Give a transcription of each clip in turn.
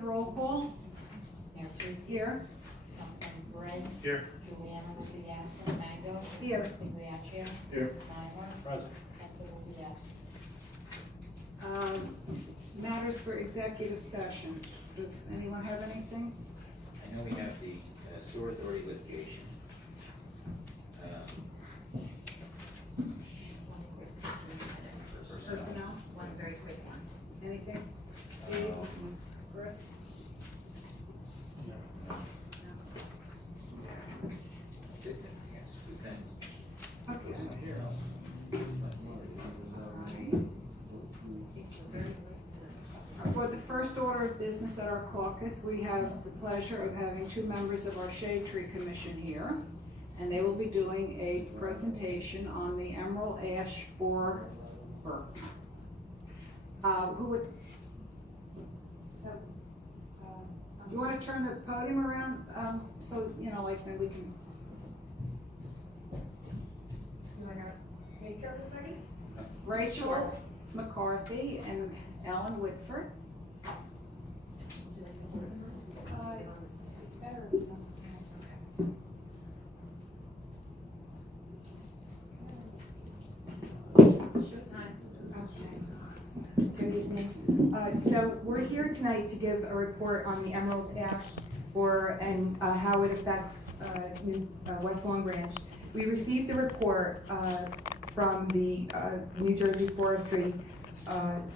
Roll call. Mayor Tucci. Here. Councilman Bray. Here. Juliana will be absent. Mango. Here. Migliaccio. Here. Nymer. Present. Kemper will be absent. Matters for executive session. Does anyone have anything? I know we have the sewer authority litigation. One quick person. Personnel? One very quick one. Anything? Steve? Chris? That's it, yes, Lieutenant. Okay. For the first order of business at our caucus, we have the pleasure of having two members of our Shade Tree Commission here. And they will be doing a presentation on the emerald ash borer. Who would, so, you want to turn the podium around, so, you know, like, then we can. You want to make sure everybody? Rachel McCarthy and Ellen Whitford. It's better if not. Good evening. So we're here tonight to give a report on the emerald ash borer and how it affects West Long Branch. We received the report from the New Jersey Forestry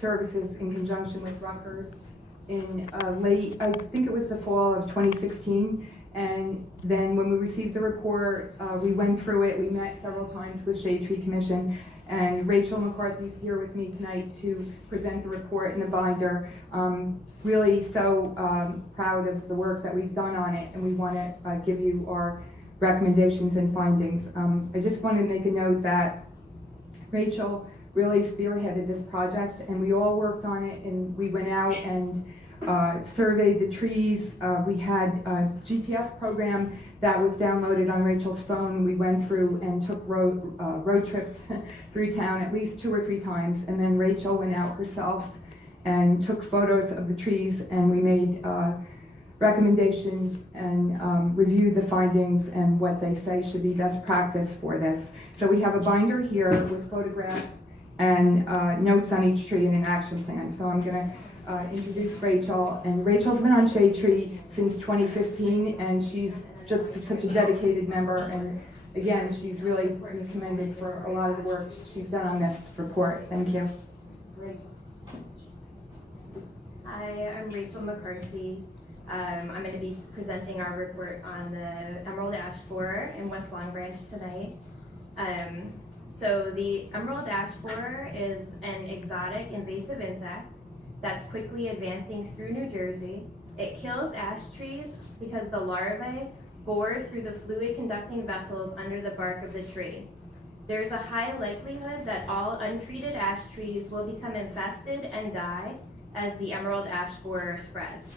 Services in conjunction with Rutgers in late, I think it was the fall of 2016. And then when we received the report, we went through it. We met several times with Shade Tree Commission. And Rachel McCarthy is here with me tonight to present the report in the binder. Really so proud of the work that we've done on it, and we want to give you our recommendations and findings. I just want to make a note that Rachel really spearheaded this project, and we all worked on it, and we went out and surveyed the trees. We had a GPS program that was downloaded on Rachel's phone. We went through and took road trips through town at least 2 or 3 times, and then Rachel went out herself and took photos of the trees, and we made recommendations and reviewed the findings and what they say should be best practice for this. So we have a binder here with photographs and notes on each tree and an action plan. So I'm going to introduce Rachel, and Rachel's been on Shade Tree since 2015, and she's just such a dedicated member, and again, she's really commended for a lot of the work she's done on this report. Thank you. Rachel. Hi, I'm Rachel McCarthy. I'm going to be presenting our report on the emerald ash borer in West Long Branch tonight. So the emerald ash borer is an exotic invasive insect that's quickly advancing through New Jersey. It kills ash trees because the larvae bore through the fluid conducting vessels under the bark of the tree. There's a high likelihood that all untreated ash trees will become infested and die as the emerald ash borer spreads.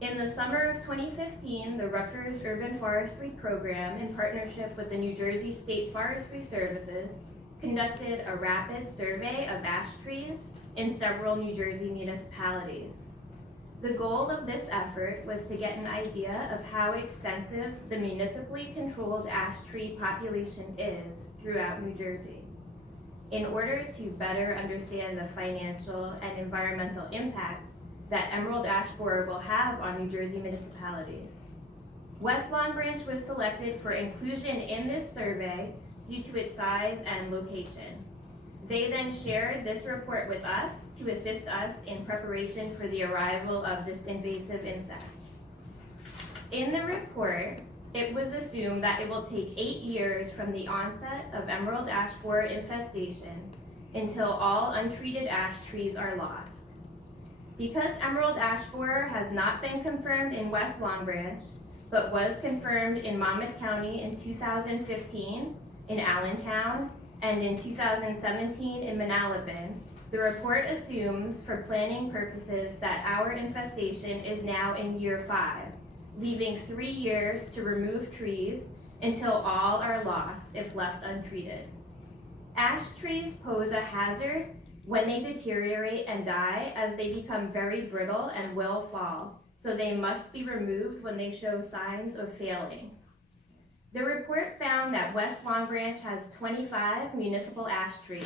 In the summer of 2015, the Rutgers Urban Forestry Program, in partnership with the New Jersey State Forestry Services, conducted a rapid survey of ash trees in several New Jersey municipalities. The goal of this effort was to get an idea of how extensive the municipally controlled ash tree population is throughout New Jersey. In order to better understand the financial and environmental impact that emerald ash borer will have on New Jersey municipalities, West Long Branch was selected for inclusion in this survey due to its size and location. They then shared this report with us to assist us in preparation for the arrival of this invasive insect. In the report, it was assumed that it will take 8 years from the onset of emerald ash borer infestation until all untreated ash trees are lost. Because emerald ash borer has not been confirmed in West Long Branch, but was confirmed in Monmouth County in 2015, in Allentown, and in 2017 in Manalapan, the report assumes for planning purposes that our infestation is now in year 5, leaving 3 years to remove trees until all are lost if left untreated. Ash trees pose a hazard when they deteriorate and die, as they become very brittle and will fall, so they must be removed when they show signs of failing. The report found that West Long Branch has 25 municipal ash trees.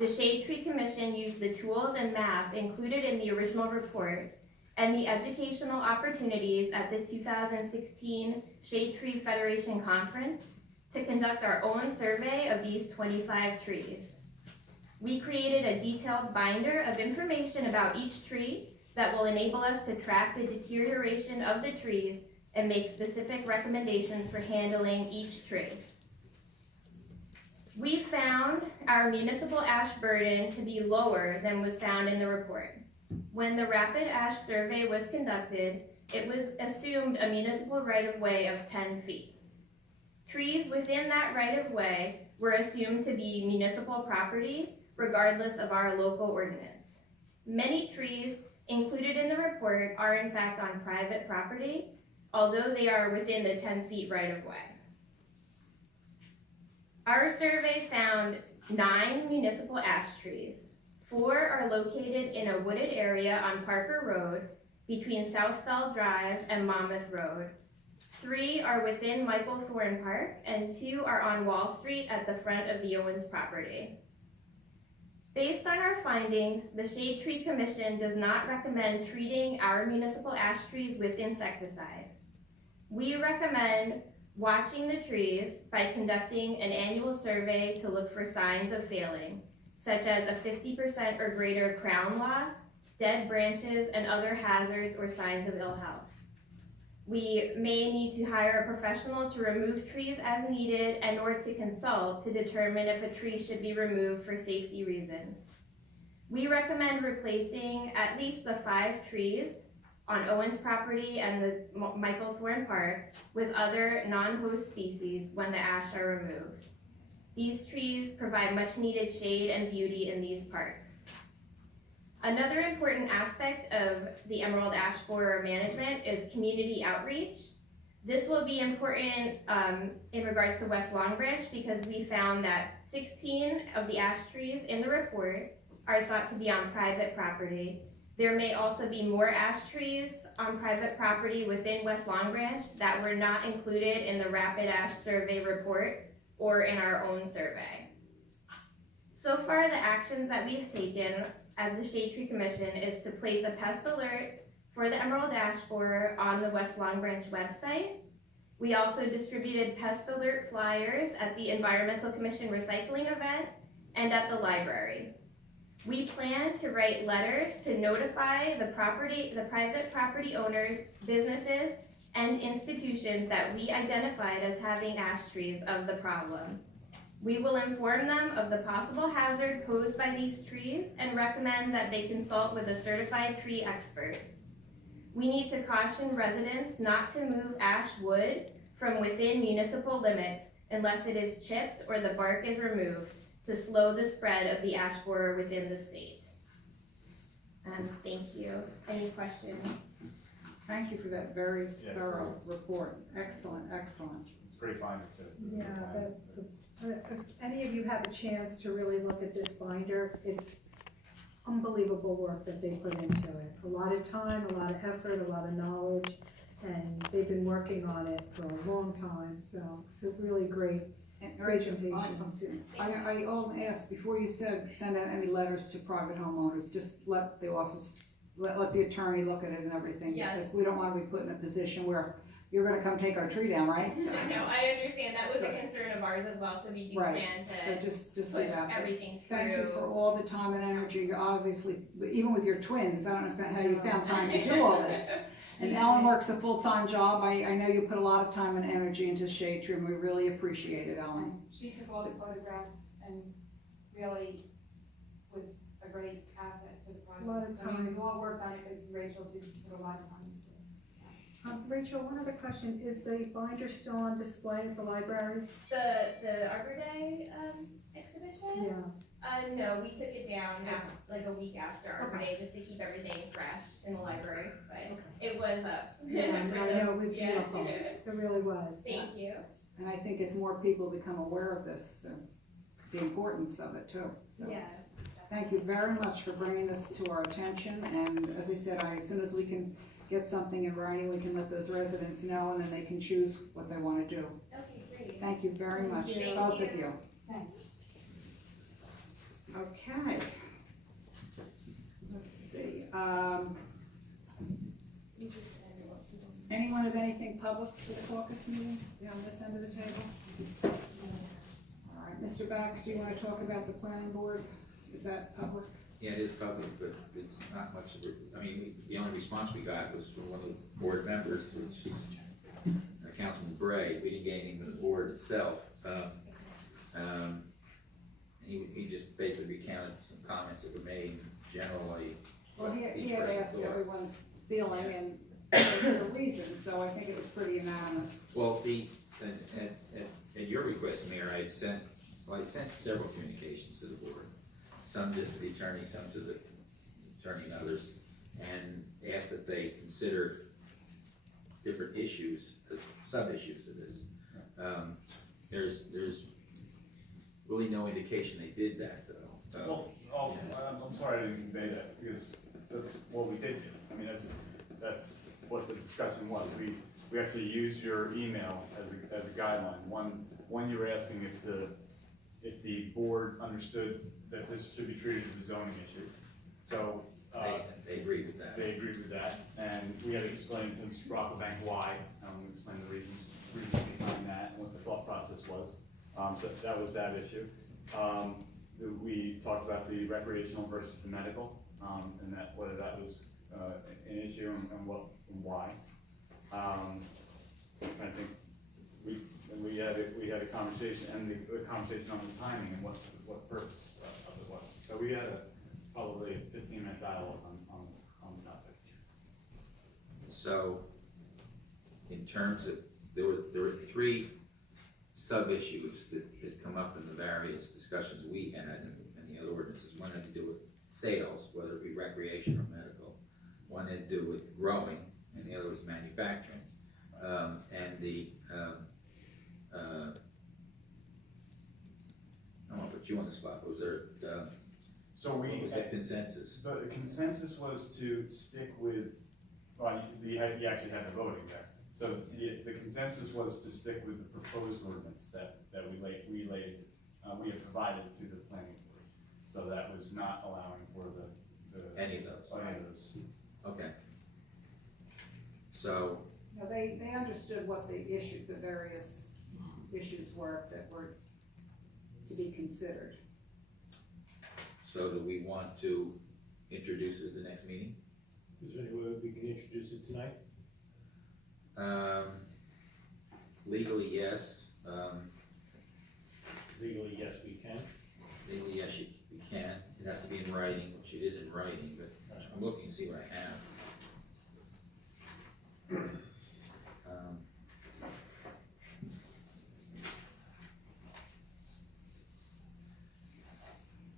The Shade Tree Commission used the tools and map included in the original report and the educational opportunities at the 2016 Shade Tree Federation Conference to conduct our own survey of these 25 trees. We created a detailed binder of information about each tree that will enable us to track the deterioration of the trees and make specific recommendations for handling each tree. We found our municipal ash burden to be lower than was found in the report. When the rapid ash survey was conducted, it was assumed a municipal right-of-way of 10 feet. Trees within that right-of-way were assumed to be municipal property, regardless of our local ordinance. Many trees included in the report are in fact on private property, although they are within the 10 feet right-of-way. Our survey found 9 municipal ash trees. 4 are located in a wooded area on Parker Road between South Bell Drive and Monmouth Road. 3 are within Michael Thorne Park, and 2 are on Wall Street at the front of the Owens property. Based on our findings, the Shade Tree Commission does not recommend treating our municipal ash trees with insecticide. We recommend watching the trees by conducting an annual survey to look for signs of failing, such as a 50% or greater crown loss, dead branches, and other hazards or signs of ill health. We may need to hire a professional to remove trees as needed and or to consult to determine if a tree should be removed for safety reasons. We recommend replacing at least the 5 trees on Owens property and the Michael Thorne Park with other non-host species when the ash are removed. These trees provide much needed shade and beauty in these parks. Another important aspect of the emerald ash borer management is community outreach. This will be important in regards to West Long Branch because we found that 16 of the ash trees in the report are thought to be on private property. There may also be more ash trees on private property within West Long Branch that were not included in the Rapid Ash Survey report or in our own survey. So far, the actions that we've taken as the Shade Tree Commission is to place a pest alert for the emerald ash borer on the West Long Branch website. We also distributed pest alert flyers at the Environmental Commission recycling event and at the library. We plan to write letters to notify the private property owners, businesses, and institutions that we identified as having ash trees of the problem. We will inform them of the possible hazard posed by these trees and recommend that they consult with a certified tree expert. We need to caution residents not to move ash wood from within municipal limits unless it is chipped or the bark is removed to slow the spread of the ash borer within the state. Thank you. Any questions? Thank you for that very thorough report. Excellent, excellent. It's a great binder too. Yeah, if any of you have a chance to really look at this binder, it's unbelievable work that they put into it. A lot of time, a lot of effort, a lot of knowledge, and they've been working on it for a long time, so it's a really great And presentation. I often ask, before you send out any letters to private homeowners, just let the office, let the attorney look at it and everything. Yes. Because we don't want to be put in a position where you're gonna come take our tree down, right? So- No, I understand. That was a Right. concern of ours as well, so we do Right. plan So to just push leave that. everything through. Thank you for all the time and energy. You're obviously, even with your twins, I don't know how you found time to do all this. And Ellen works a full-time job. I know you put a lot of time and energy into Shade Tree, and we really appreciate it, Ellen. She took all the photographs and really was a great asset to the project. A lot of I mean, time. we've all worked on it, but Rachel did put a lot of time into it. Rachel, one other question, is the binder still on display at the library? The Arbor Day exhibition? Yeah, No, we took it down like a week after Arbor Okay. Day just to keep everything fresh in the library, but okay. it was up. Yeah, I know, it was Yeah. beautiful, it really was. Thank you. And I think as more people become aware of this, the importance of it too. So Yes, definitely. Thank you very much for bringing this to our attention, and as I said, as soon as we can get something in writing, we can let those residents know, and then they can choose what they want to do. Okay, great. Thank you very much, you. both of you. Thanks. Okay. Let's see, anyone have anything public for the caucus meeting, on this end of the table? All right, Mr. Bax, do you want to talk about the planning board? Is that public? Yeah, it is public, but it's not much, I mean, the only response we got was from one of the board members, which is Councilman Bray. We didn't get anything from the board itself. He just basically recounted some comments that were made generally. Well, he each had person asked thought. everyone's feeling and the reason, so I think it was pretty unanimous. Well, at your request, Mayor, I sent several communications to the board. Some just to the attorney, some to the attorney and others, and asked that they consider different issues, sub-issues to this. There's really no indication they did that, though. I'm sorry I didn't convey that, because that's what we did do. I mean, that's what the discussion was. We actually used your email as a guideline. One, you were asking if the board understood that this should be treated as a zoning issue. So, They agreed with that. they agreed with that, and we had to explain to Mr. Brocklebank why, we explained the reasons behind that, and what the thought process was. So that was that issue. We talked about the recreational versus the medical, and that, whether that was, an issue and why. I think we had a conversation, and the conversation on the timing and what purpose of it was. So we had probably a 15-minute dialogue on the topic. So, in terms of, there were three sub-issues that come up in the various discussions we had and the other ordinances. One had to do with sales, whether it be recreation or medical. One had to do with growing, and the other was manufacturing. I don't want to put you on the spot, but was there, So what was that consensus? The consensus was to stick with, well, you actually had the voting there. So the consensus was to stick with the proposed ordinance that we have provided to the planning board. So that was not allowing for the. Any of those? Any of those. Okay. So, Now, they understood what the various issues were that were to be considered. so do we want to introduce it at the next meeting? Is there any way we can introduce it tonight? Legally, yes. Legally, yes, we can. Legally, yes, we can. It has to be in writing, which it is in writing, but I'm looking to see what I have.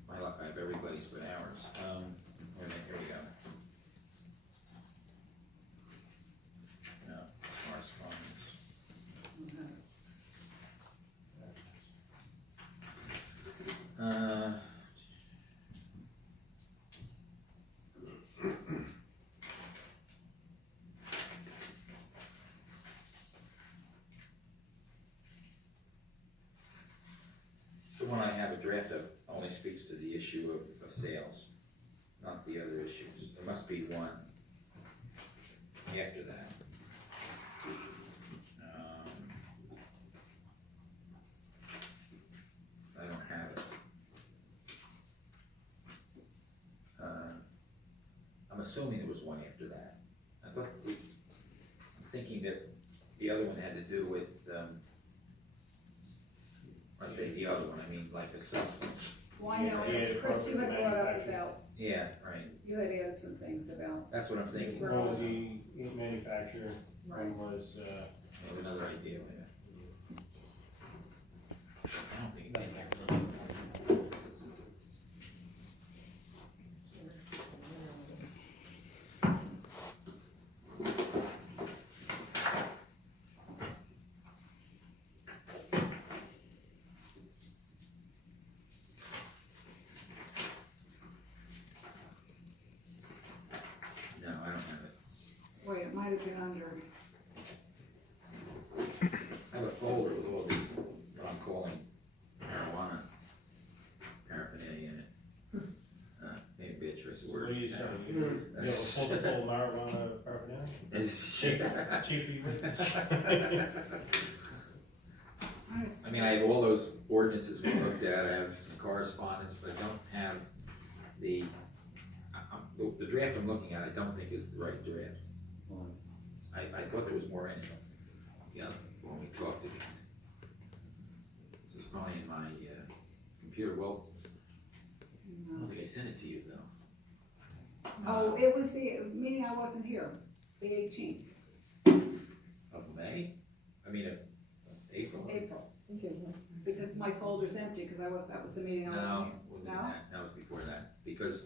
My luck, I have everybody's but ours. Wait a minute, here we go. No, correspondence. The one I have a draft of only speaks to the issue of sales, not the other issues. There must be one after that. I don't have it. I'm assuming there was one after that. I'm thinking that the other one had to do with, when I say the other one, I mean like a substance. Well, I know, Yeah, Chris, you had brought up about, Yeah, right, you had added some things about, that's what I'm thinking. I One was the ink manufacturer, one was, have another idea, yeah. I don't think it's in there. have been under. I have a folder with all the, what I'm calling marijuana paraphernalia in it. Maybe be a choice of What word. are you saying? You have a folder full of marijuana paraphernalia? Chief, are you with I mean, I have all those ordinances we looked at, I have some correspondence, but I don't have the, the draft I'm looking at, I don't think is the right draft. I thought there was more in it, yeah, when we talked again. This is probably in my, computer, well, I don't think I sent it to you, though. Oh, it was the meeting I wasn't here, the 18th, Of May? I mean, of April? April. Because my folder's empty, because that was the meeting I wasn't No, here. wasn't No? that, that was before that, because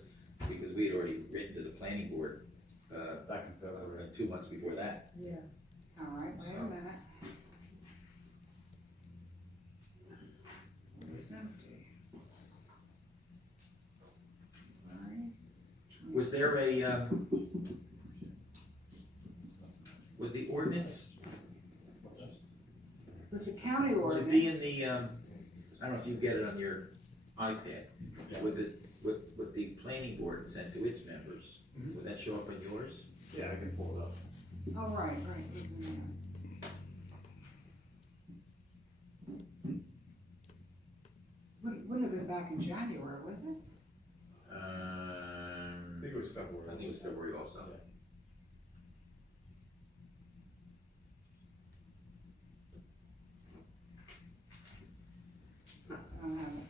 we had already written to the planning board, Back in February. 2 months before that. Yeah. All right, wait a So- minute. Folder's empty. All right. Was there a, was the ordinance, Was the county would ordinance? it be in the, I don't know if you get it on your iPad, Yeah. with the planning board sent to its members, Mhm. would that show up on yours? Yeah, I can pull it up. Oh, right. Wouldn't have been back in January, was it? I think it was February. I think it was February also. I don't have it.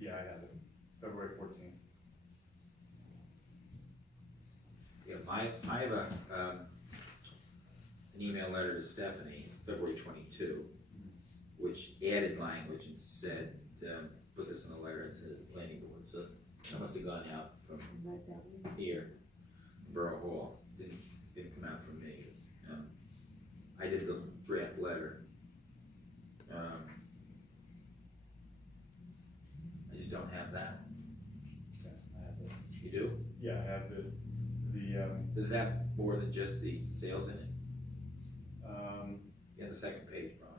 Yeah, I have it, February 14th. Yeah, I have a, an email letter to Stephanie, February 22, which added language and said, put this in the letter and said at the planning board, so that must have gone out from here, Borough Hall, didn't come out from me. I did the draft letter. I just don't have that. Yeah, I have it. You do? Yeah, I have the, Does that have more than just the sales in it? yeah, The second page, Brian.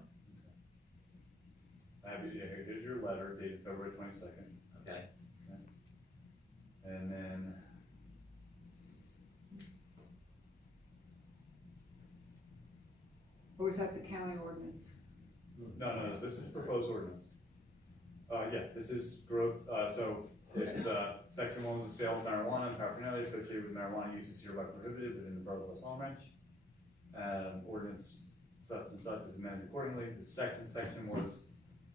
I have, yeah, here's your letter dated February 22nd, Okay. and then, Or was that the county ordinance? no, this is proposed ordinance. Yeah, this is growth, so it's, section 1 was the sale of marijuana and paraphernalia associated with marijuana use is hereby prohibited within the borough of West Long Branch. Ordinance such and such is amended accordingly. The section was,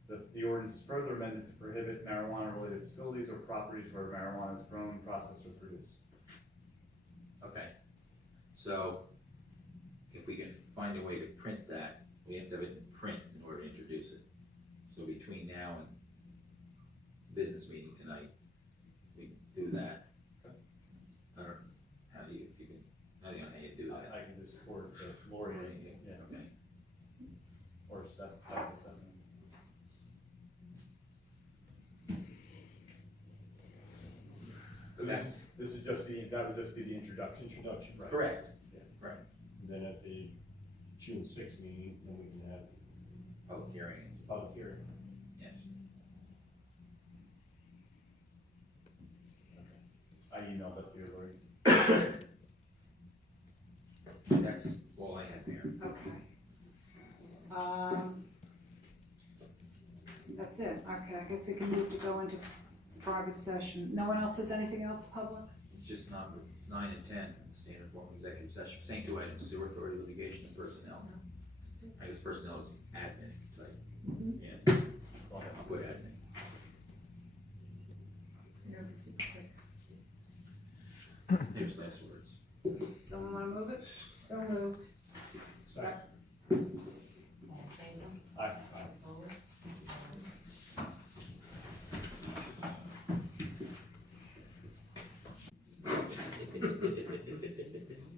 the ordinance is further amended to prohibit marijuana-related facilities or properties where marijuana is grown, processed, or produced. Okay. So, if we can find a way to print that, we have to have it in print in order to introduce it. So between now and business meeting tonight, we do that. Okay. I don't, how do you, if you can, how do you know how you do that? I can just forward it to Lori, yeah, Okay. or Steph, back to Stephanie. So this is just that would just be the introduction. Introduction. Right. Correct. Then at the June 6th meeting, then we can have Public hearing, public hearing. yes. I emailed that to you, Lori. That's all I have here. Okay. That's it. Okay, I guess we can move to go into private session. No one else has anything else public? It's just number 9 and 10, standard form executive session, same two items, sewer authority, litigation, and personnel. I guess personnel is admin, type. Yeah, I'll put admin. Here's last words. Someone wanna move it? So moved. Second. Aye.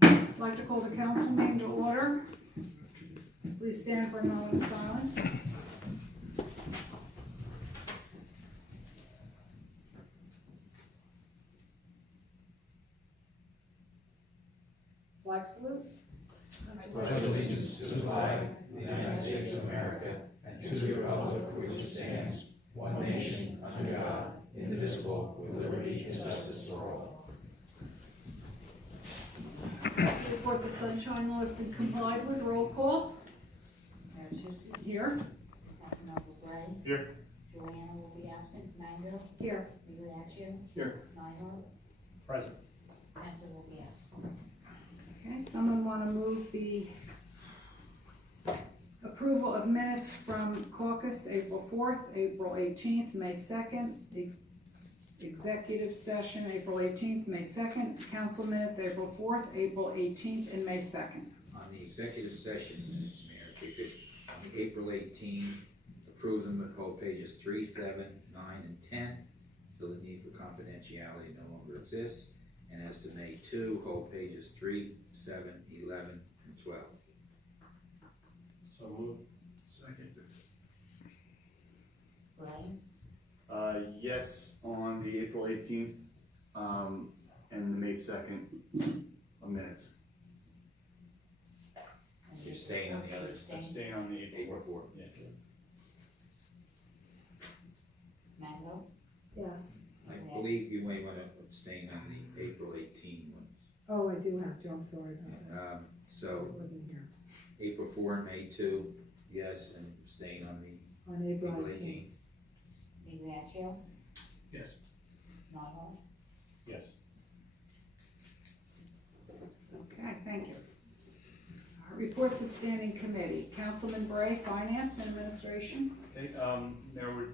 I'd like to call the council meeting to order. Please stand for a moment of silence. Flag salute. pledge allegiance to the flag of the United States of America and to the republic for which it stands, one nation, under God, indivisible, with liberty and justice for all. Report the sunshine law has been complied with. Roll call. Mayor Tucci, Here. Councilmember Gray. Here. Joanna will be absent. Mango. Here. Migliaccio. Here. Nyhart. Present. Heffley will be absent. Okay, someone want to move the approval of minutes from caucus, April 4th, April 18th, May 2nd, the executive session, April 18th, May 2nd, council minutes, April 4th, April 18th, and May 2nd. On the executive session minutes, Mayor, if you could, on the April 18, approve them with whole pages 3, 7, 9, and 10, so the need for confidentiality no longer exists. And as to May 2, whole pages 3, 7, 11, and 12. So moved. Second. Gray. Yes, on the April 18th, and the May 2nd minutes. And You're staying on the others. Abstain. Staying on the April April 4th. Yeah. Mango. Yes. I believe you may want to abstain on the April 18 ones. Oh, I do have to, I'm sorry about that. So I wasn't here. April 4 and May 2, yes, and abstain on the On April April 18th. 18. Migliaccio. Yes. Nyhart. Yes. Okay, thank you. Reports of standing committee, Councilman Bray, Finance and Administration. Okay, Mayor,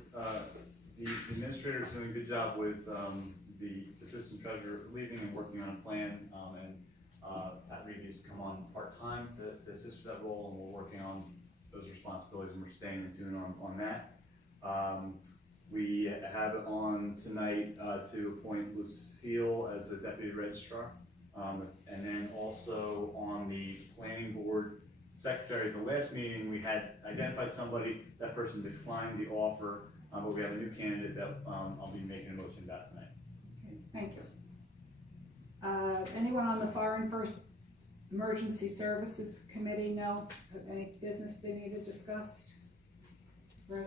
the administrator is doing a good job with, the assistant treasurer leaving and working on a plan, and Pat Reed has come on part-time to assist with that role, and we're working on those responsibilities, and we're staying in tune on that. We have it on tonight to appoint Lucille as the deputy registrar, and then also on the planning board secretary. The last meeting, we had identified somebody, that person declined the offer, but we have a new candidate that I'll be making a motion about tonight. Okay, thank you. Anyone on the Fire and First Emergency Services Committee know of any business they need to discuss? Right?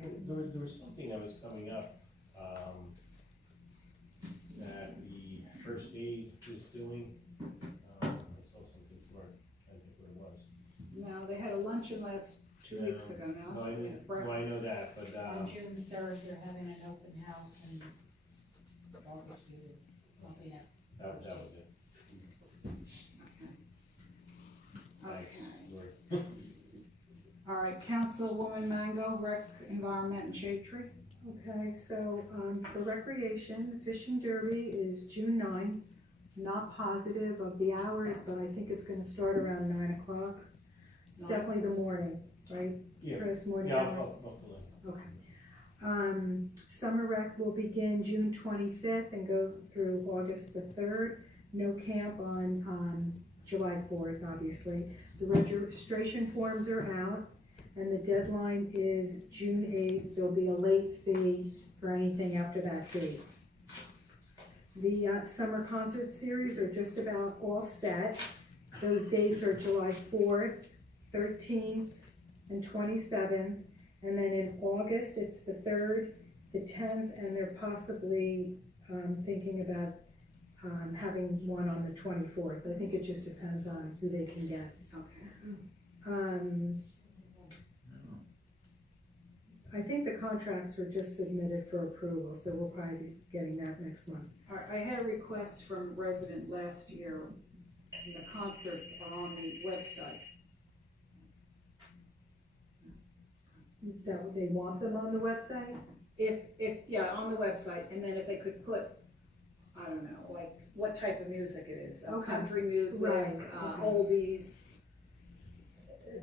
Okay. There was something that was coming up, that the first aid was doing. I saw something for it, I think what it was. No, they had a luncheon last 2 weeks ago now. No, I know that, but, On June 3rd, they're having an open house and August, you will be at. that was it. Thanks, Okay. Lori. All right, Councilwoman Mango, Rec, Environment and Shade Tree. Okay, so, for recreation, the fishing derby is June 9th. Not positive of the hours, but I think it's gonna start around 9 o'clock. It's definitely the morning, right? Yeah, Chris, morning yeah, hours? hopefully. Okay. Summer rec will begin June 25th and go through August the 3rd. No camp on, July 4th, obviously. The registration forms are out, and the deadline is June 8th. There'll be a late fee for anything after that date. The summer concert series are just about all set. Those dates are July 4th, 13th, and 27th. And then in August, it's the 3rd, the 10th, and they're possibly thinking about having one on the 24th. I think it just depends on who they can get. Okay. I think the contracts were just submitted for approval, so we'll probably be getting that next month. All right, I had a request from a resident last year, and the concerts are on the website. That they want them on the website? Yeah, on the website, and then if they could put, I don't know, like, what type of music it is, Okay. country music, Right, okay. oldies,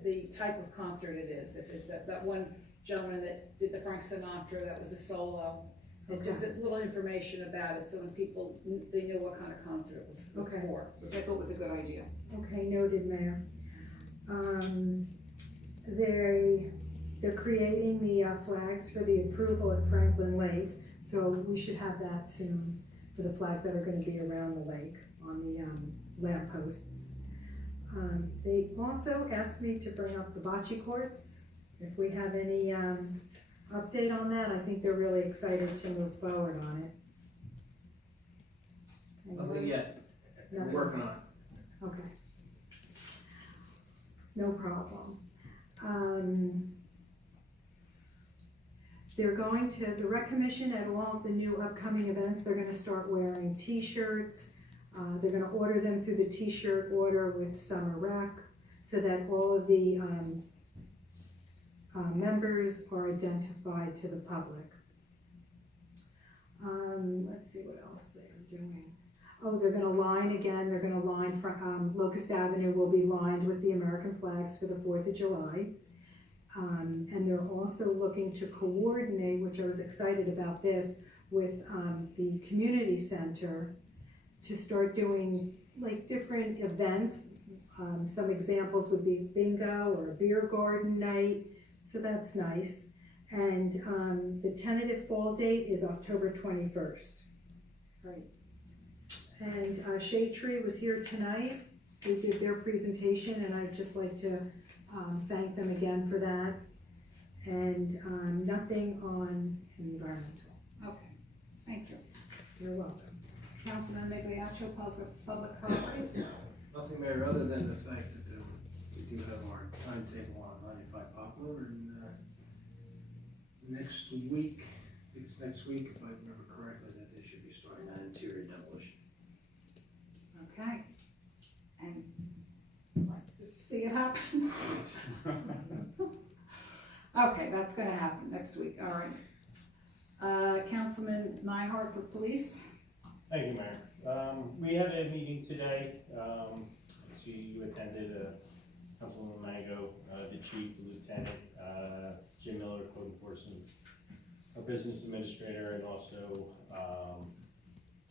the type of concert it is, if it's that one gentleman that did the Frank Sinatra, that was a solo, and just a little information about it, so when people, they knew what kind of concert it was Okay. for, which I thought was a good idea. Okay, noted, Mayor. They're creating the flags for the approval at Franklin Lake, so we should have that soon. for the flags that are gonna be around the lake on the, lamp posts. They also asked me to bring up the bocce courts, if we have any, update on that. I think they're really excited to move forward on it. Nothing yet, we're Nothing. working on it. Okay. No problem. They're going to, the rec commission at all of the new upcoming events, they're gonna start wearing t-shirts. They're gonna order them through the t-shirt order with Summer Rec, so that all of the, members are identified to the public. Let's see what else they're doing. Oh, they're gonna line again, they're gonna line from, Locust Avenue will be lined with the American flags for the 4th of July. And they're also looking to coordinate, which I was excited about this, with, the community center to start doing like different events. Some examples would be bingo or a beer garden night, so that's nice. And, the tentative fall date is October 21st. Right. And Shade Tree was here tonight. They did their presentation, and I'd just like to thank them again for that. And nothing on environmental. Okay, thank you. You're welcome. Councilman Migliaccio, public comment? Nothing, Mayor, other than the fact that we do have our timetable on 95 Poplar, and next week, I think it's next week, if I remember correctly, that they should be starting that interior demolition. Okay. And like to see it happen? Okay, that's gonna happen next week, all right. Councilman Nyhart for police? Thank you, Mayor. We had a meeting today. I see you attended, Councilwoman Mango, the chief, the lieutenant, Jim Miller, code enforcement, our business administrator, and also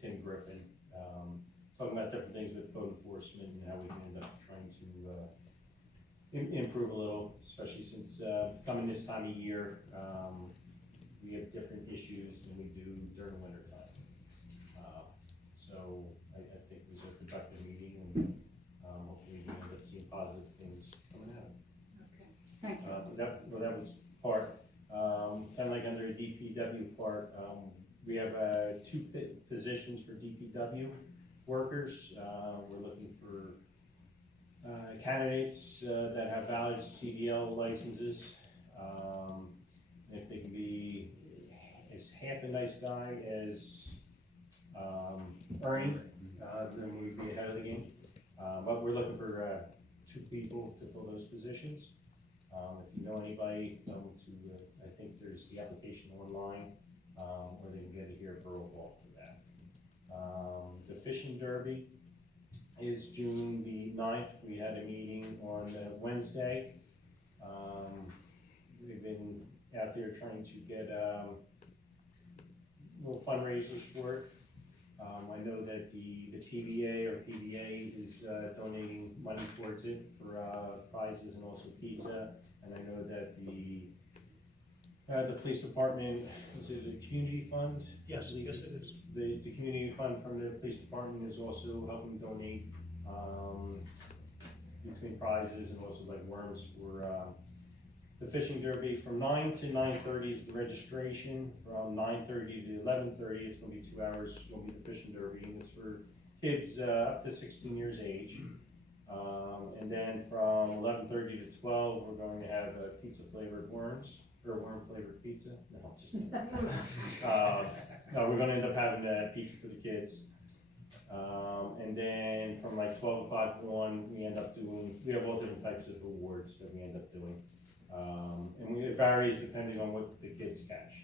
Tim Griffin, talking about different things with code enforcement and how we can end up trying to improve a little, especially since coming this time of year, we have different issues than we do during the winter time. So I think it was a productive meeting, and hopefully we end up seeing positive things coming out. Okay, thank you. That was part, kind of like under the DPW part, we have 2 positions for DPW workers. We're looking for candidates that have valid CDL licenses. If they can be as half a nice guy as Ernie, then we'd be ahead of the game. But we're looking for 2 people to fill those positions. If you know anybody, I think there's the application online, or they can get it here at Borough Hall for that. The fishing derby is June the 9th. We had a meeting on Wednesday. We've been out there trying to get little fundraisers for it. I know that the TVA or PVA is donating money towards it for prizes and also pizza. And I know that the police department, is it the community fund? Yes, yes it is. The community fund from the police department is also helping donate between prizes and also like worms for the fishing derby. From 9 to 9:30 is the registration. From 9:30 to 11:30, it's going to be 2 hours. Will be the fishing derby, and it's for kids up to 16 years age. And then from 11:30 to 12, we're going to have pizza flavored worms or worm flavored pizza. No, just kidding. No, we're going to end up having pizza for the kids. And then from like 12 o'clock on, we have all different types of awards that we end up doing. And it varies depending on what the kids catch.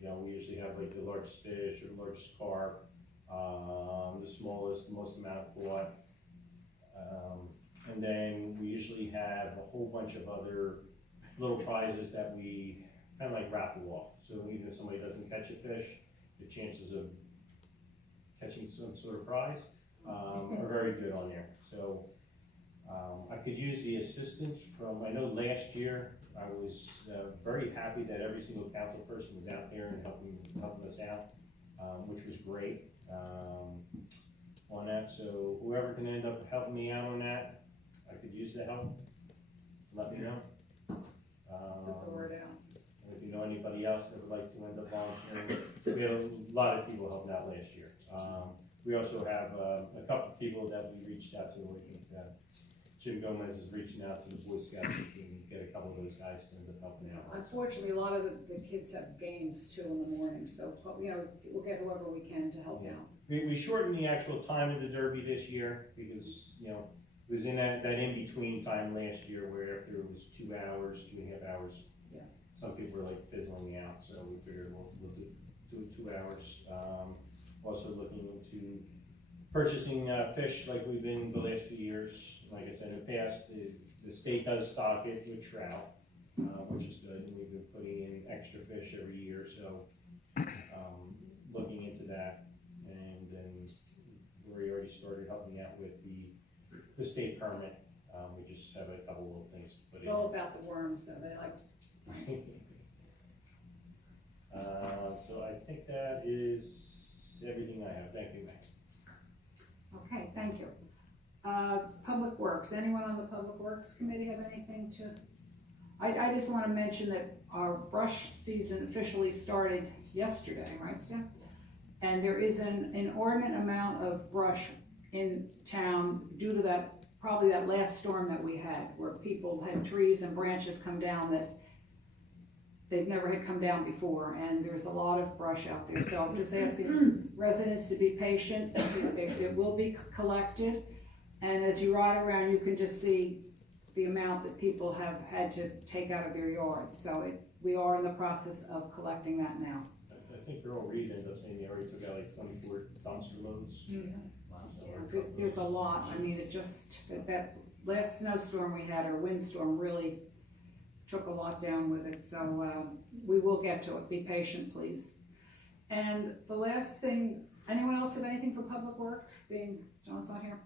You know, we usually have like the largest fish or the largest carp, the smallest, the most amount caught. And then we usually have a whole bunch of other little prizes that we kind of like raffle off. So even if somebody doesn't catch a fish, the chances of catching some sort of prize are very good on there. So I could use the assistance from, I know last year I was very happy that every single council person was out there and helping us out, which was great. on that, so whoever can end up helping me out on that, I could use the help, let me know. Put the word out. And if you know anybody else that would like to end up volunteering, we had a lot of people helping out last year. We also have a couple of people that we reached out to. I think Jim Gomez is reaching out to the Boy Scouts. We can get a couple of those guys to end up helping out. Unfortunately, a lot of the kids have games too in the morning, so, you know, we'll get whoever we can to help out. We shortened the actual time of the Derby this year because, you know, it was in that in-between time last year where after it was 2 hours, 2.5 hours. Yeah. Some people were like fizzling out, so we figured we'll do 2 hours. Also looking into purchasing fish like we've been the last few years. Like I said, in the past, the state does stock it with trout, which is good, and we've been putting in extra fish every year, so looking into that. And then we already started helping out with the state permit. We just have a couple little things to put It's in. all about the worms, so they like. So I think that is everything I have. Thank you, Matt. Okay, thank you. Public Works, anyone on the Public Works Committee have anything to? I just want to mention that our brush season officially started yesterday, right, Steph? Yes. And there is an inordinate amount of brush in town due to that, probably that last storm that we had, where people had trees and branches come down that they've never had come down before, and there's a lot of brush out there. So I'm just asking residents to be patient. It will be collected, and as you ride around, you can just see the amount that people have had to take out of their yards. So we are in the process of collecting that now. I think Earl Reed ended up saying they already took out like 24 dumpster loads. Yeah, there's a lot. I mean, it just, that last snowstorm we had, or windstorm, really took a lot down with it. So we will get to it. Be patient, please. And the last thing, anyone else have anything for Public Works? Being John's not here.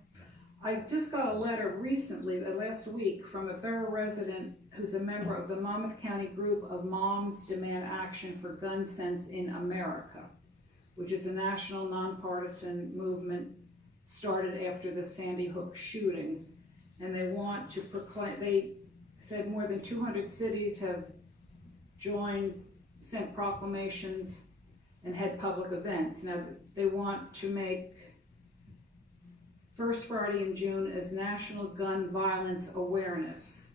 I just got a letter recently, last week, from a borough resident who's a member of the Monmouth County group of Moms Demand Action for Gun Sense in America, which is a national nonpartisan movement started after the Sandy Hook shooting. And they want to proclaim, they said more than 200 cities have joined, sent proclamations, and had public events. Now, they want to make First Friday in June as National Gun Violence Awareness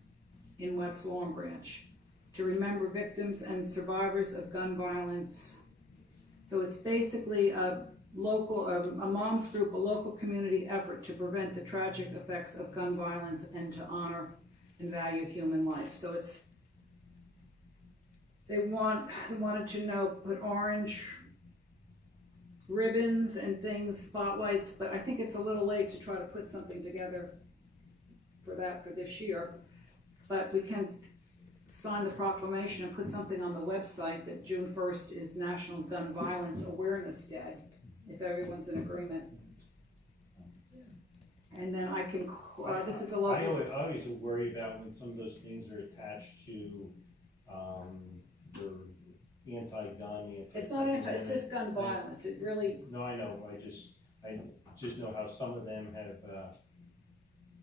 in West Long Branch to remember victims and survivors of gun violence. So it's basically a mom's group, a local community effort to prevent the tragic effects of gun violence and to honor and value human life. So they wanted to know, put orange ribbons and things, spotlights, but I think it's a little late to try to put something together for that for this year. But we can sign the proclamation and put something on the website that June 1st is National Gun Violence Awareness Day, if everyone's in agreement. And then I can, this is a local. I always worry about when some of those things are attached to the anti-gun. It's not anti, it's just gun violence. It really. No, I know. I just know how some of them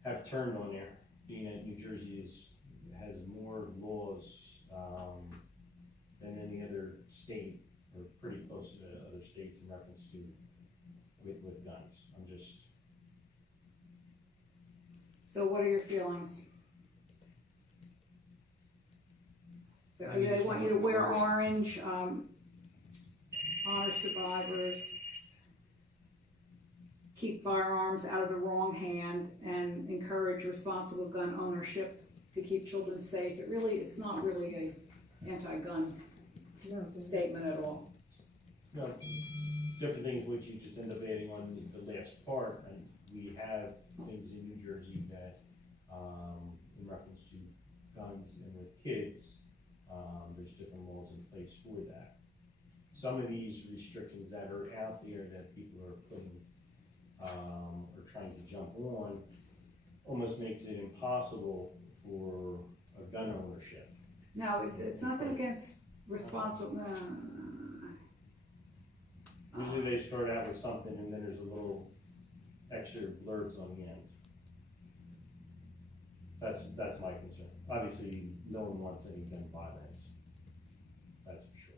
have turned on there. Being that New Jersey has more laws than any other state, or pretty close to the other states in reference to with guns. I'm just. So what are your feelings? They want you to wear orange, honor survivors, keep firearms out of the wrong hand, and encourage responsible gun ownership to keep children safe. It's not really a anti-gun statement at all. No, different things which you just end up adding on the last part, and we have things in New Jersey that, in reference to guns and with kids, there's different laws in place for that. Some of these restrictions that are out there that people are putting, or trying to jump on, almost makes it impossible for a gun ownership. Now, it's nothing against responsible, Usually they start out with something and then there's a little extra blurbs on the end. That's my concern. Obviously, no one wants any gun violence. That's for sure.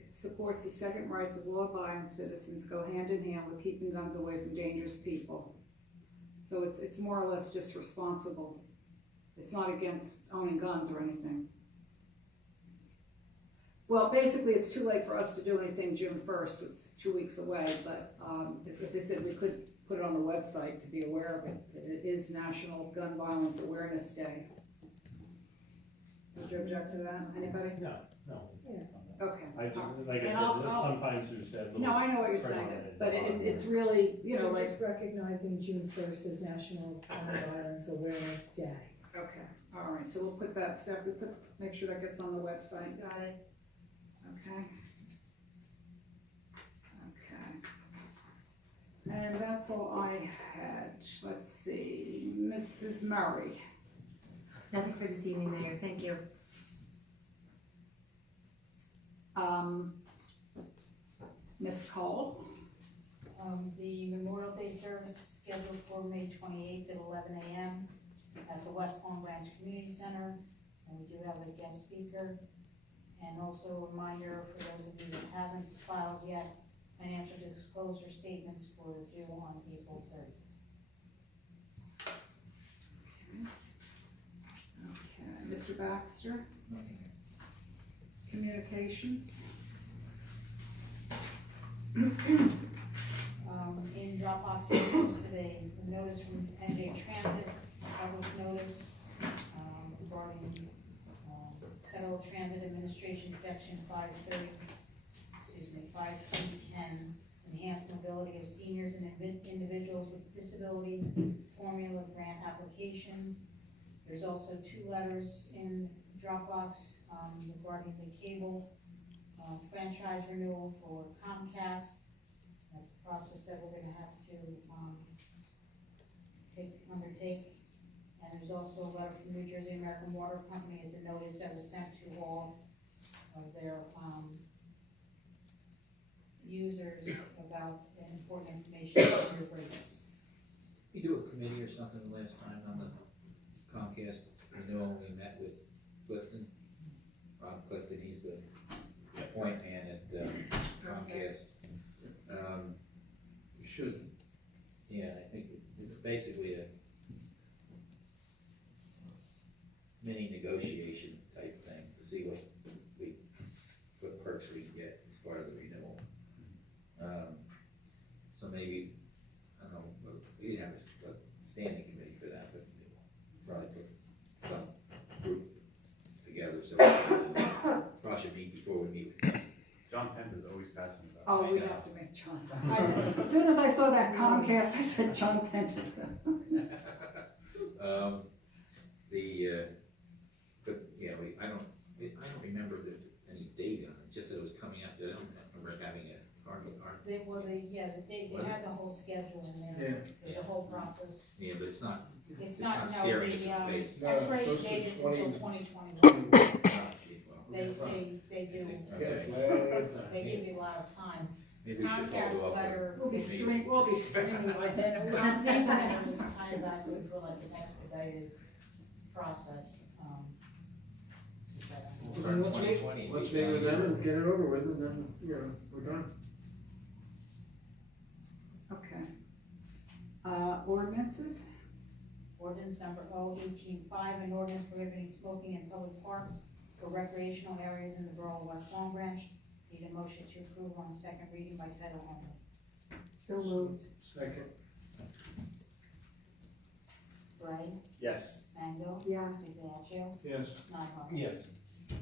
It supports the second rights of law-abiding citizens go hand in hand with keeping guns away from dangerous people. So it's more or less just responsible. It's not against owning guns or anything. Well, basically, it's too late for us to do anything June 1st. It's 2 weeks away, but as I said, we could put it on the website to be aware of it. It is National Gun Violence Awareness Day. Would you object to that? Anybody? No. Okay. I just, like I And said, I'll- sometimes there's that little. No, I know what you're trim saying, on it. but it's really, you know, We're like, just recognizing June 1st as National Gun Violence Awareness Day. okay, all right, so we'll put that stuff, make sure that gets on the website. Got it. Okay. Okay. And that's all I had. Let's see, Mrs. Murray. Nothing for this evening, Mayor, thank you. Ms. Cole. The Memorial Day service is scheduled for May 28th at 11 a.m. at the West Palm Branch Community Center, and we do have a guest speaker. And also a reminder for those of you that haven't filed yet, financial disclosure statements for due on April 30th. Okay, Mr. Baxter. Communications. In Dropbox, I posted a notice from NJ Transit, public notice, regarding, Federal Transit Administration Section 53010, enhanced mobility of seniors and individuals with disabilities, formula grant applications. There's also 2 letters in Dropbox, regarding the cable, franchise renewal for Comcast. That's a process that we're gonna have to, undertake. And there's also a letter from New Jersey American Water Company. It's a notice that was sent to all of their, users about important information on your rates. We do a committee or something last time on the Comcast renewal. We met with Clifton, Rob Clifton, he's the point man at Comcast. You should, yeah, I think it's basically a mini negotiation type thing to see what perks we can get as part of the renewal. So maybe, I don't know, we didn't have a standing committee for that, but probably put some group together, so probably should meet before we meet with them. John Pent is always passing that. Oh, we have to make John. As soon as I saw that Comcast, I said John Pent is the. But yeah, I don't remember any date on it, just that it was coming up, I don't remember having a target. It has a whole schedule in there. There's a whole process. Yeah, but it's not It's not, no, staring us in the the, face. expiration date is until 2021. They do, they give you a lot of time. Maybe we should Comcast follow up. letter. We'll be streaming by then. Comcast was kind of asking for like an expedited process, We'll start in 2020. Let's meet with them and get it over with, and then, we're done. Okay. Ordinances? Ordinance number 018-5, an ordinance prohibiting smoking in public parks for recreational areas in the borough of West Long Branch. Need a motion to approve on second reading by title only. So moved. Second. Gray, Yes. Mango, Yes. Pizzaccio, Yes. Nyhoff. Yes.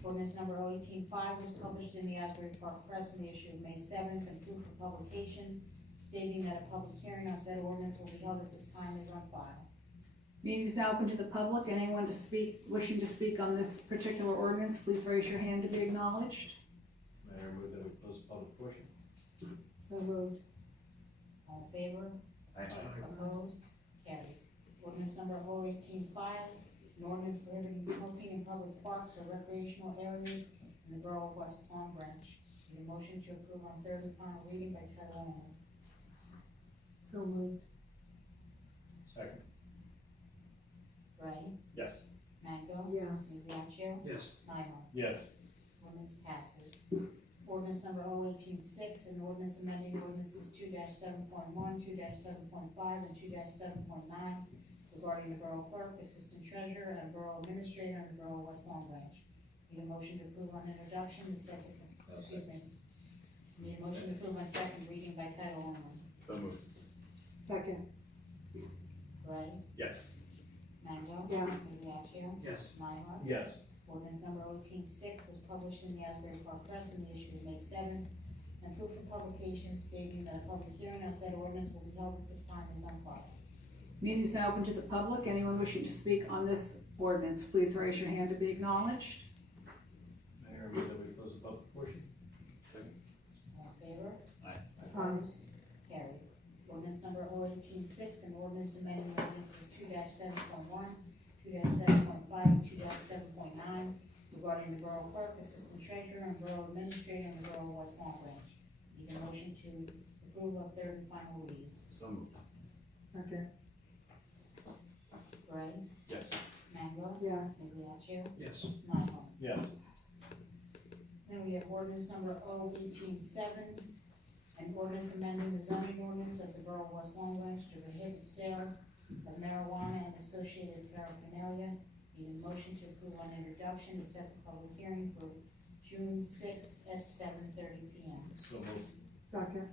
Ordinance number 018-5 was published in the Asbury Park Press in the issue of May 7th and proof of publication, stating that a public hearing on said ordinance will be held at this time is on file. Meeting is now open to the public. Anyone wishing to speak on this particular ordinance, please raise your hand to be acknowledged. Mayor, move that we close the public portion. So moved. All in favor? Opposed? Carried. Ordinance number 018-5, an ordinance prohibiting smoking in public parks or recreational areas in the Borough of West Palm Branch. Need a motion to approve on third and final reading by title only. So moved. Second. Gray, Yes. Mango, Yes. Migliaccio, Yes. Nyman. Yes. Ordinance passes. Ordinance number 018-6, an ordinance amending ordinances 2-7.1, 2-7.5, and 2-7.9 regarding the Borough Clerk, Assistant Treasurer, and Borough Administrator in the Borough of West Long Branch. Need a motion to approve on introduction, the second, excuse me. Need a motion to approve on second reading by title only. So moved. Second. Gray, Yes. Mango. Yes. Migliaccio. Yes. Nyman. Yes. Ordinance number 018-6 was published in the Asbury Park Press and issued May 7th, and proof of publication stating that a public hearing on said ordinance will be held at this time is on file. Meeting is now open to the public. Anyone wishing to speak on this ordinance, please raise your hand to be acknowledged. Mayor, I move that we close the public portion. All in favor? Aye. Opposed? Carried. Ordinance number 018-6, an ordinance amending ordinances 2-7.1, 2-7.5, and 2-7.9 regarding the Borough Clerk, Assistant Treasurer, and Borough Administrator in the Borough of West Long Branch. Need a motion to approve on third and final reading. So moved. Second. Gray, Yes. Mango. Yes. Migliaccio. Yes. Nyman. Yes. Then we have ordinance number 018-7, an ordinance amending the zoning ordinance of the Borough of West Long Branch to prohibit sales of marijuana and associated paraphernalia. Need a motion to approve on introduction to set the public hearing for June 6th at 7:30 p.m. So moved. Second.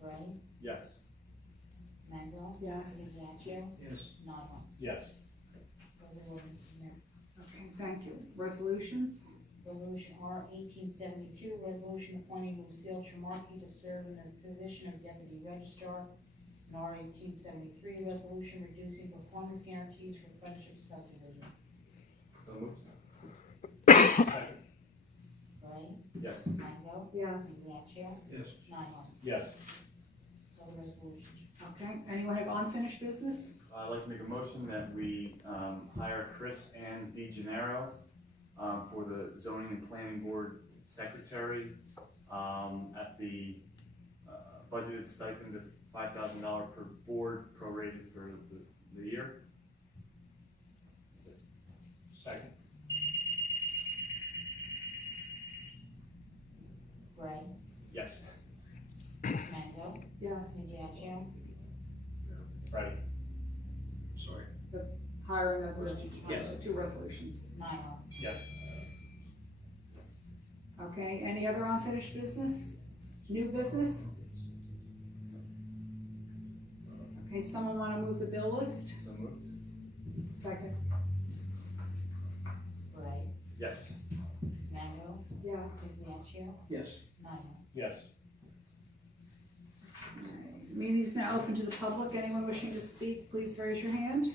Gray, Yes. Mango. Yes. Migliaccio. Yes. Nyman. Yes. So the ordinance is there. Okay, thank you. Resolutions? Resolution R 1872, resolution appointing Lucille Tremarky to serve in the position of Deputy Registrar. And R 1873, resolution reducing performance guarantees for Friendship Subdivision. So moved. Second. Gray, Yes. Mango, Yes. Migliaccio, Yes. Nyman. Yes. So the resolutions. Okay, anyone have unfinished business? I'd like to make a motion that we hire Chris Ann DeGennaro for the zoning and planning board secretary at the budgeted stipend of $5,000 per board, prorated for the year. Second. Gray, Yes. Mango, Yes. Migliaccio, Ready. Sorry. Hiring of the Yes. two resolutions. Nyman. Yes. Okay, any other unfinished business? New business? Okay, someone want to move the bill list? So moved. Second. Gray, Yes. Mango, Yes. Migliaccio, Yes. Nyman. Yes. Meeting is now open to the public. Anyone wishing to speak, please raise your hand.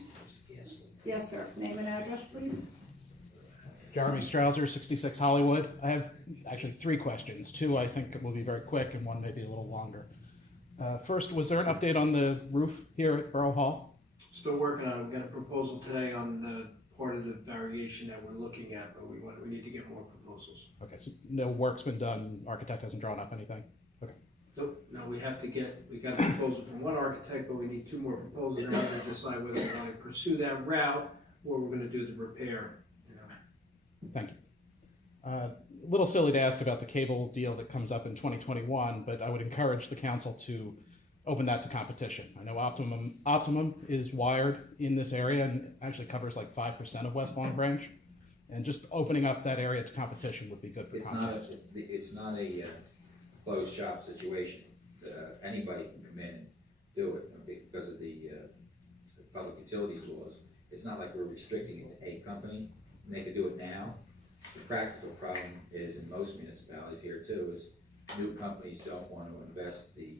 Yes. Yes, sir. Name and address, please. Jeremy Strauser, 66 Hollywood. I have actually three questions. Two I think will be very quick and one maybe a little longer. First, was there an update on the roof here at Borough Hall? Still working on it. We got a proposal today on the part of the variation that we're looking at, but we need to get more proposals. Okay, so no work's been done, architect hasn't drawn up anything? Nope, no, we got a proposal from one architect, but we need two more proposals in order to decide whether we're going to pursue that route or we're going to do the repair, you know. Thank you. A little silly to ask about the cable deal that comes up in 2021, but I would encourage the council to open that to competition. I know Optimum is wired in this area and actually covers like 5% of West Long Branch. And just opening up that area to competition would be good for Comcast. It's not a closed shop situation. Anybody can come in and do it because of the public utilities laws. It's not like we're restricting it to a company, and they can do it now. The practical problem is in most municipalities here too, is new companies don't want to invest the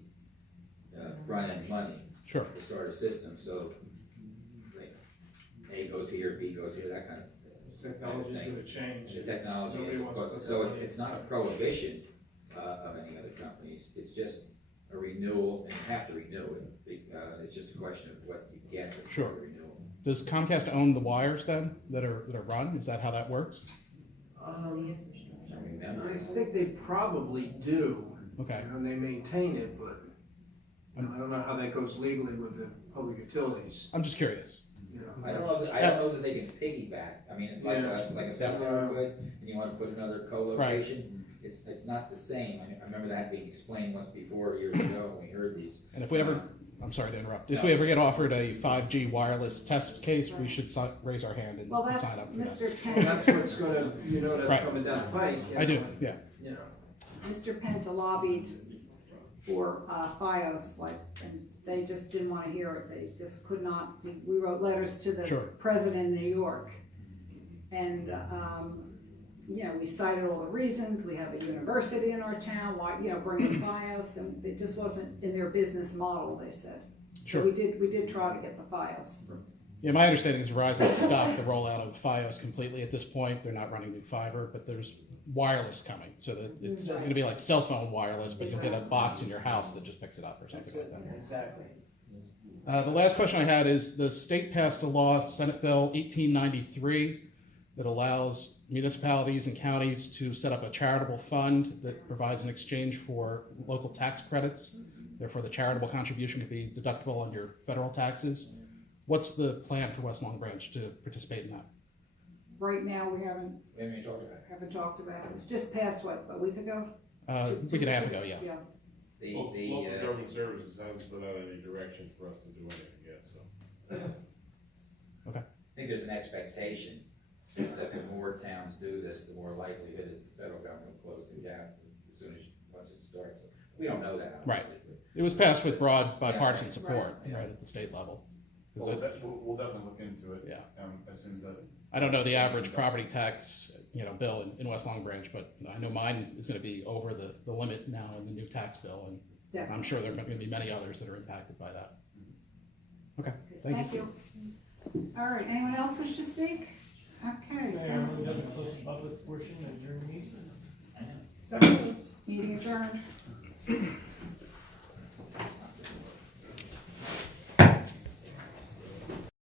front end money Sure. to start a system, so like A goes here, B goes here, that kind of Technology's thing. gonna change. The technology, Nobody wants to put so that money it's not a prohibition of any other companies, it's just a renewal, and you have to renew it. It's just a question of what you get for Sure. the renewal. Does Comcast own the wires then that are run? Is that how that works? I think they probably do, Okay, and they maintain it, but I don't know how that goes legally with the public utilities, I'm just curious. you know. I don't know that they can piggyback, I mean, like a cell tower would, and you wanna put another co-location, it's not the same, I remember that being explained once before, years ago, when we heard these. And if we ever, I'm sorry to interrupt, if we ever get offered a 5G wireless test case, we should raise our hand and Well, that's sign up for that. Mr. Well, Penn, that's what's gonna, you know, that's Right. coming down the pike. you I do, know, yeah. You know. Mr. Penta lobbied for FiOS, like, and they just didn't wanna hear it, they just could not, we wrote letters to the Sure. president in New York. And, you know, we cited all the reasons, we have a university in our town, why, you know, bringing FiOS, and it just wasn't in their business model, they said. So Sure. we did try to get the FiOS. Yeah, my understanding is Verizon stopped the rollout of FiOS completely at this point. They're not running new fiber, but there's wireless coming. So that it's going to be like cell phone wireless, but you'll get a box in your house that just picks it up or something like that. Exactly. The last question I had is the state passed a law, Senate Bill 1893, that allows municipalities and counties to set up a charitable fund that provides an exchange for local tax credits. Therefore, the charitable contribution could be deductible on your federal taxes. What's the plan for West Long Branch to participate in that? Right now, we haven't We haven't even talked about it. talked about it, it was just passed, what, a week ago? A week and a half ago, yeah. Yeah. Local government services hasn't put out any direction for us to do anything yet, so. I think there's an expectation that the more towns do this, the more likelihood is the federal government will close the gap as soon as, once it starts. We don't know that, Right. obviously. but- It was passed with broad bipartisan Yeah, support, right. right, at the state level. 'Cause Well, it- we'll definitely look into it. Yeah. As soon as that. I don't know the average property tax, bill in West Long Branch, but I know mine is gonna be over the limit now in the new tax bill, and Definitely. I'm sure there are gonna be many others that are impacted by that. Okay, thank Thank you. All right, anyone else wish to speak? Okay, Mayor, we're going to close the public portion, adjourn the meeting. so moved. Meeting adjourned.